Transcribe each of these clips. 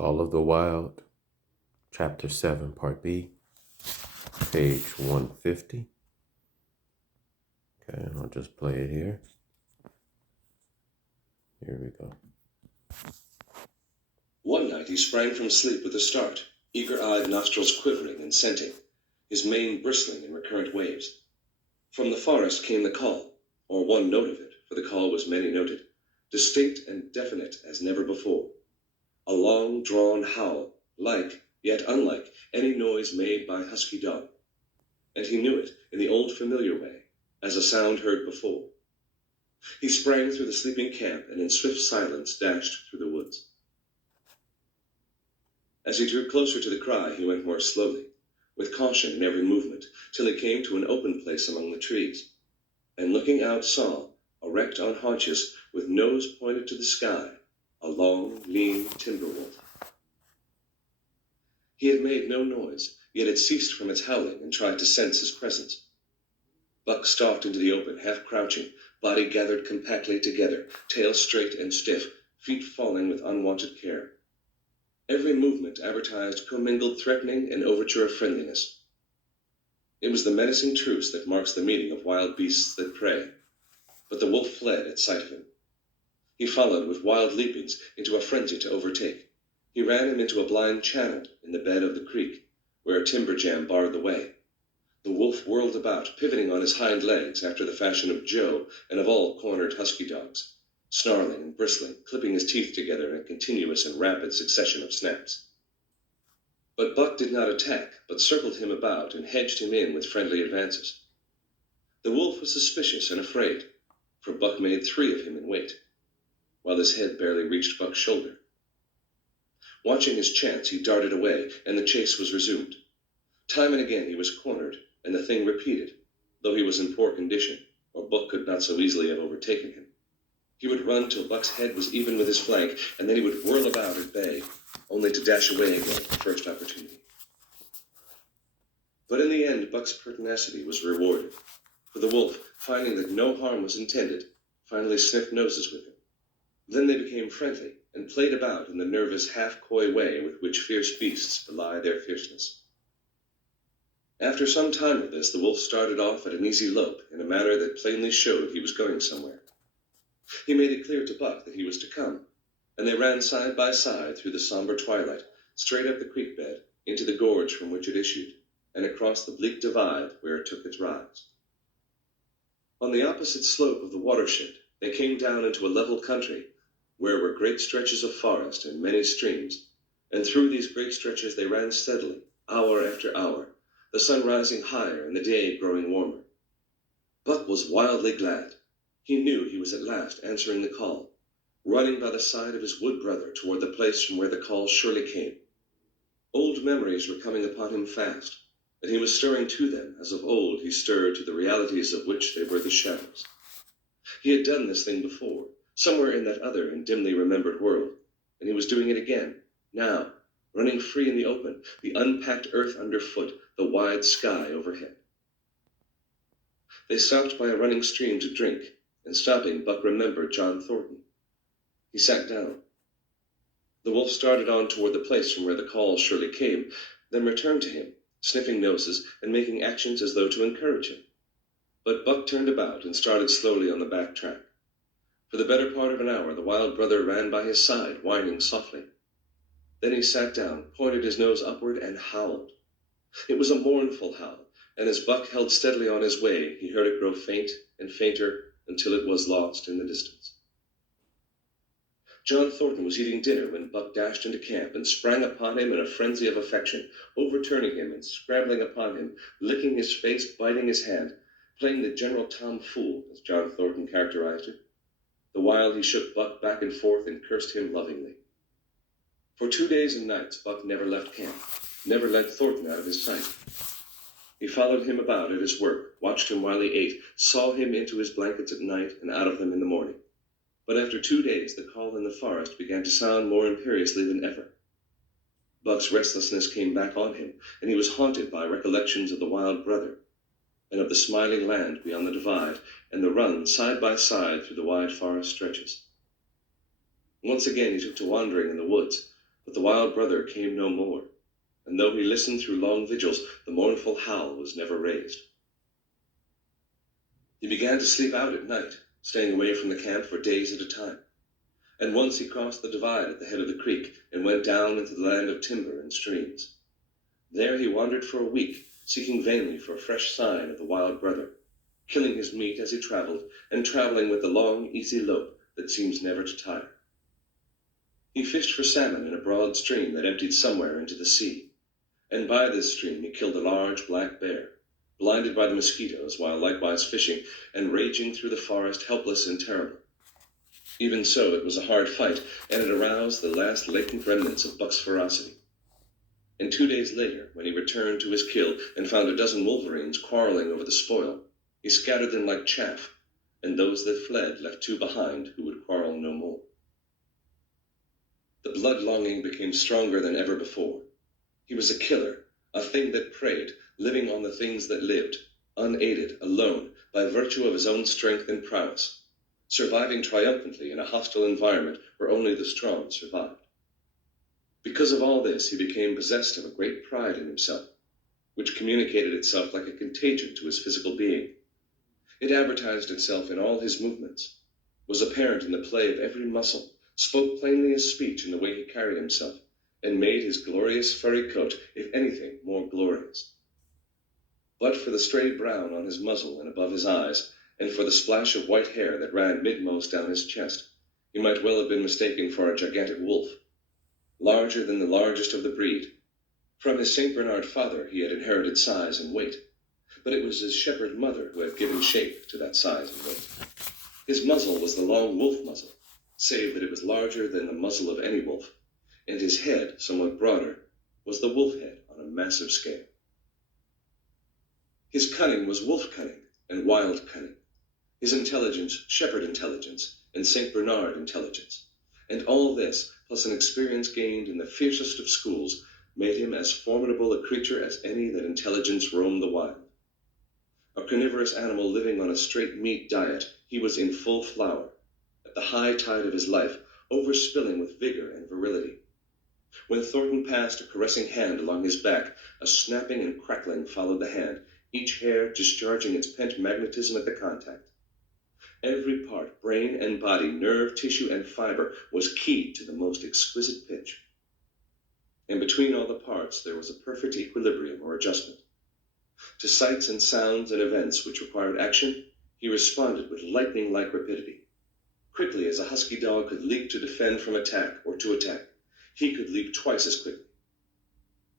Call of the Wild, Chapter 7, Part B, page 150. Okay, and I'll just play it here. Here we go. One night he sprang from sleep with a start, eager-eyed nostrils quivering and scenting, his mane bristling in recurrent waves. From the forest came the call, or one note of it, for the call was many-noted, distinct and definite as never before. A long-drawn howl, like, yet unlike, any noise made by husky dog. And he knew it in the old familiar way, as a sound heard before. He sprang through the sleeping camp and in swift silence dashed through the woods. As he drew closer to the cry, he went more slowly, with caution in every movement, till he came to an open place among the trees, and looking out saw, erect on haunches, with nose pointed to the sky, a long, lean timber wolf. He had made no noise, yet had ceased from its howling and tried to sense his presence. Buck stalked into the open, half crouching, body gathered compactly together, tail straight and stiff, feet falling with unwonted care. Every movement advertised commingled threatening and overture of friendliness. It was the menacing truce that marks the meeting of wild beasts that prey. But the wolf fled at sight of him. He followed with wild leapings into a frenzy to overtake. He ran him into a blind channel in the bed of the creek, where a timber jam barred the way. The wolf whirled about, pivoting on his hind legs after the fashion of Joe and of all cornered husky dogs, snarling and bristling, clipping his teeth together in a continuous and rapid succession of snaps. But Buck did not attack, but circled him about and hedged him in with friendly advances. The wolf was suspicious and afraid, for Buck made 3 of him in weight, while his head barely reached Buck's shoulder. Watching his chance, he darted away, and the chase was resumed. Time and again he was cornered, and the thing repeated, though he was in poor condition, or Buck could not so easily have overtaken him. He would run till Buck's head was even with his flank, and then he would whirl about at bay, only to dash away again at the first opportunity. But in the end, Buck's pertinacity was rewarded, for the wolf, finding that no harm was intended, finally sniffed noses with him. Then they became friendly, and played about in the nervous, half-coy way with which fierce beasts belie their fierceness. After some time of this, the wolf started off at an easy lope in a manner that plainly showed he was going somewhere. He made it clear to Buck that he was to come, and they ran side by side through the somber twilight, straight up the creek bed, into the gorge from which it issued, and across the bleak divide where it took its rise. On the opposite slope of the watershed, they came down into a level country, where were great stretches of forest and many streams, and through these great stretches they ran steadily, hour after hour, the sun rising higher and the day growing warmer. Buck was wildly glad. He knew he was at last answering the call, running by the side of his wood brother toward the place from where the call surely came. Old memories were coming upon him fast, and he was stirring to them as of old he stirred to the realities of which they were the shadows. He had done this thing before, somewhere in that other and dimly remembered world, and he was doing it again, now, running free in the open, the unpacked earth underfoot, the wide sky overhead. They stopped by a running stream to drink, and stopping, Buck remembered John Thornton. He sat down. The wolf started on toward the place from where the call surely came, then returned to him, sniffing noses and making actions as though to encourage him. But Buck turned about and started slowly on the back track. For the better part of an hour the wild brother ran by his side, whining softly. Then he sat down, pointed his nose upward, and howled. It was a mournful howl, and as Buck held steadily on his way, he heard it grow faint and fainter until it was lost in the distance. John Thornton was eating dinner when Buck dashed into camp and sprang upon him in a frenzy of affection, overturning him and scrambling upon him, licking his face, biting his hand, playing the general tomfool, as John Thornton characterized it, the while he shook Buck back and forth and cursed him lovingly. For 2 days and nights Buck never left camp, never let Thornton out of his sight. He followed him about at his work, watched him while he ate, saw him into his blankets at night and out of them in the morning. But after 2 days the call in the forest began to sound more imperiously than ever. Buck's restlessness came back on him, and he was haunted by recollections of the wild brother, and of the smiling land beyond the divide, and the run side by side through the wide forest stretches. Once again he took to wandering in the woods, But the wild brother came no more, and though he listened through long vigils, the mournful howl was never raised. He began to sleep out at night, staying away from the camp for days at a time. And once he crossed the divide at the head of the creek and went down into the land of timber and streams. There he wandered for a week, seeking vainly for a fresh sign of the wild brother, killing his meat as he traveled, and traveling with the long, easy lope that seems never to tire. He fished for salmon in a broad stream that emptied somewhere into the sea, and by this stream he killed a large black bear, blinded by the mosquitoes while likewise fishing, and raging through the forest helpless and terrible. Even so, it was a hard fight, and it aroused the last latent remnants of Buck's ferocity. And 2 days later, when he returned to his kill and found a dozen wolverines quarreling over the spoil, he scattered them like chaff, and those that fled left 2 behind who would quarrel no more. The blood-longing became stronger than ever before. He was a killer, a thing that preyed, living on the things that lived, unaided, alone, by virtue of his own strength and prowess, surviving triumphantly in a hostile environment where only the strong survived. Because of all this, he became possessed of a great pride in himself, which communicated itself like a contagion to his physical being. It advertised itself in all his movements, was apparent in the play of every muscle, spoke plainly as speech in the way he carried himself, and made his glorious furry coat, if anything, more glorious. But for the stray brown on his muzzle and above his eyes, and for the splash of white hair that ran midmost down his chest, he might well have been mistaken for a gigantic wolf, larger than the largest of the breed. From his St. Bernard father he had inherited size and weight, but it was his shepherd mother who had given shape to that size and weight. His muzzle was the long wolf muzzle, save that it was larger than the muzzle of any wolf, and his head, somewhat broader, was the wolf head on a massive scale. His cunning was wolf cunning and wild cunning, his intelligence shepherd intelligence and St. Bernard intelligence, and all this, plus an experience gained in the fiercest of schools, made him as formidable a creature as any that intelligence roamed the wild. A carnivorous animal living on a straight meat diet, he was in full flower, at the high tide of his life, overspilling with vigor and virility. When Thornton passed a caressing hand along his back, a snapping and crackling followed the hand, each hair discharging its pent magnetism at the contact. Every part, brain and body, nerve, tissue, and fiber, was keyed to the most exquisite pitch. And between all the parts there was a perfect equilibrium or adjustment. To sights and sounds and events which required action, he responded with lightning-like rapidity. Quickly as a husky dog could leap to defend from attack or to attack, he could leap twice as quickly.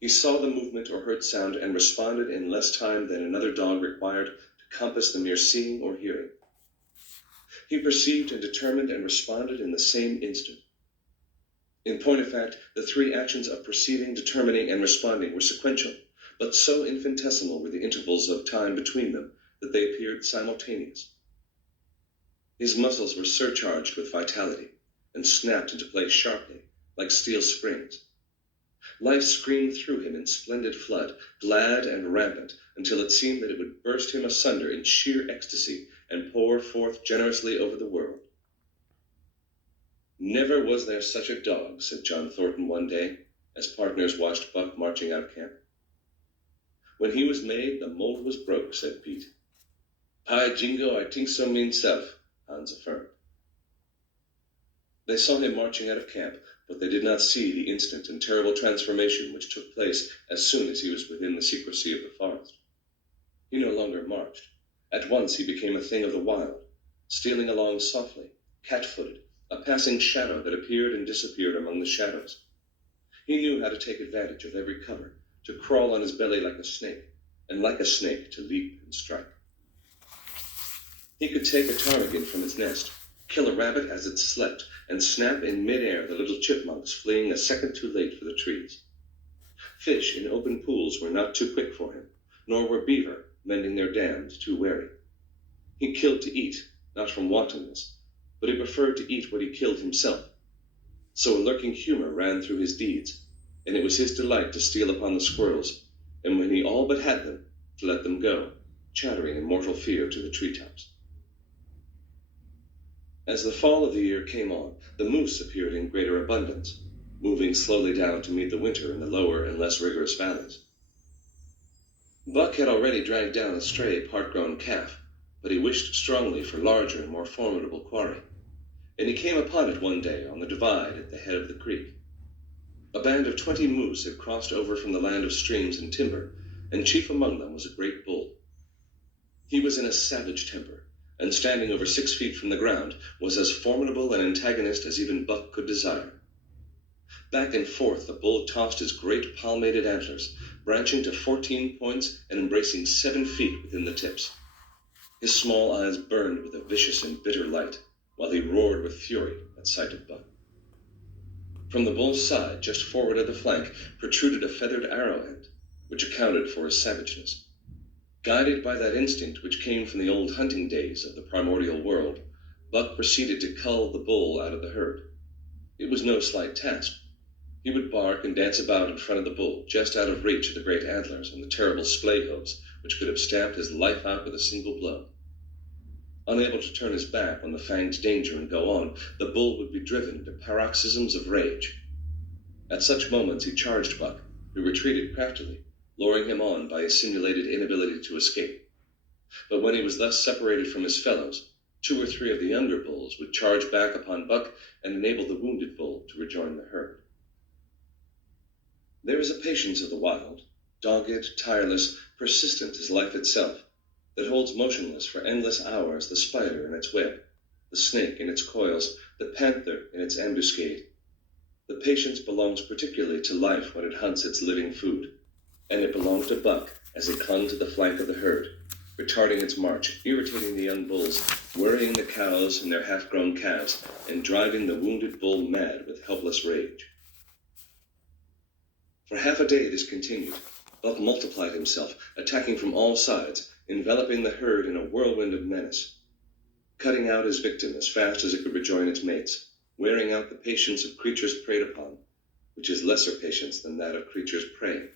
He saw the movement or heard sound and responded in less time than another dog required to compass the mere seeing or hearing. He perceived and determined and responded in the same instant. In point of fact, the 3 actions of perceiving, determining, and responding were sequential, but so infinitesimal were the intervals of time between them that they appeared simultaneous. His muscles were surcharged with vitality and snapped into place sharply, like steel springs. Life screamed through him in splendid flood, glad and rampant, until it seemed that it would burst him asunder in sheer ecstasy and pour forth generously over the world. "Never was there such a dog," said John Thornton one day, as partners watched Buck marching out of camp. "When he was made, the mold was broke," said Pete. "By jingo, I think so meself," Hans affirmed. They saw him marching out of camp, but they did not see the instant and terrible transformation which took place as soon as he was within the secrecy of the forest. He no longer marched. At once he became a thing of the wild, stealing along softly, cat-footed, a passing shadow that appeared and disappeared among the shadows. He knew how to take advantage of every cover, to crawl on his belly like a snake, and like a snake to leap and strike. He could take a ptarmigan from its nest, kill a rabbit as it slept, and snap in mid-air the little chipmunks fleeing a second too late for the trees. Fish in open pools were not too quick for him, nor were beaver, mending their dams, too wary. He killed to eat, not from wantonness, but he preferred to eat what he killed himself. So a lurking humor ran through his deeds, and it was his delight to steal upon the squirrels, and when he all but had them, to let them go, chattering in mortal fear to the treetops. As the fall of the year came on, the moose appeared in greater abundance. moving slowly down to meet the winter in the lower and less rigorous valleys. Buck had already dragged down a stray part-grown calf, but he wished strongly for larger and more formidable quarry, and he came upon it one day on the divide at the head of the creek. A band of 20 moose had crossed over from the land of streams and timber, and chief among them was a great bull. He was in a savage temper, and standing over 6 feet from the ground, was as formidable an antagonist as even Buck could desire. Back and forth the bull tossed his great palmated antlers, branching to 14 points and embracing 7 feet within the tips. His small eyes burned with a vicious and bitter light, while he roared with fury at sight of Buck. From the bull's side, just forward of the flank, protruded a feathered arrowhead, which accounted for his savageness. Guided by that instinct which came from the old hunting days of the primordial world, Buck proceeded to cull the bull out of the herd. It was no slight task. He would bark and dance about in front of the bull, just out of reach of the great antlers and the terrible splay hooves, which could have stamped his life out with a single blow. Unable to turn his back when the fanged danger and go on, the bull would be driven into paroxysms of rage. At such moments he charged Buck, who retreated craftily, luring him on by his simulated inability to escape. But when he was thus separated from his fellows, 2 or 3 of the younger bulls would charge back upon Buck and enable the wounded bull to rejoin the herd. There is a patience of the wild, dogged, tireless, persistent as life itself, that holds motionless for endless hours the spider in its web, the snake in its coils, the panther in its ambuscade. The patience belongs particularly to life when it hunts its living food, and it belonged to Buck as he clung to the flank of the herd, retarding its march, irritating the young bulls, worrying the cows and their half-grown calves, and driving the wounded bull mad with helpless rage. For half a day this continued. Buck multiplied himself, attacking from all sides, enveloping the herd in a whirlwind of menace, cutting out his victim as fast as it could rejoin its mates, wearing out the patience of creatures preyed upon, which is lesser patience than that of creatures prey,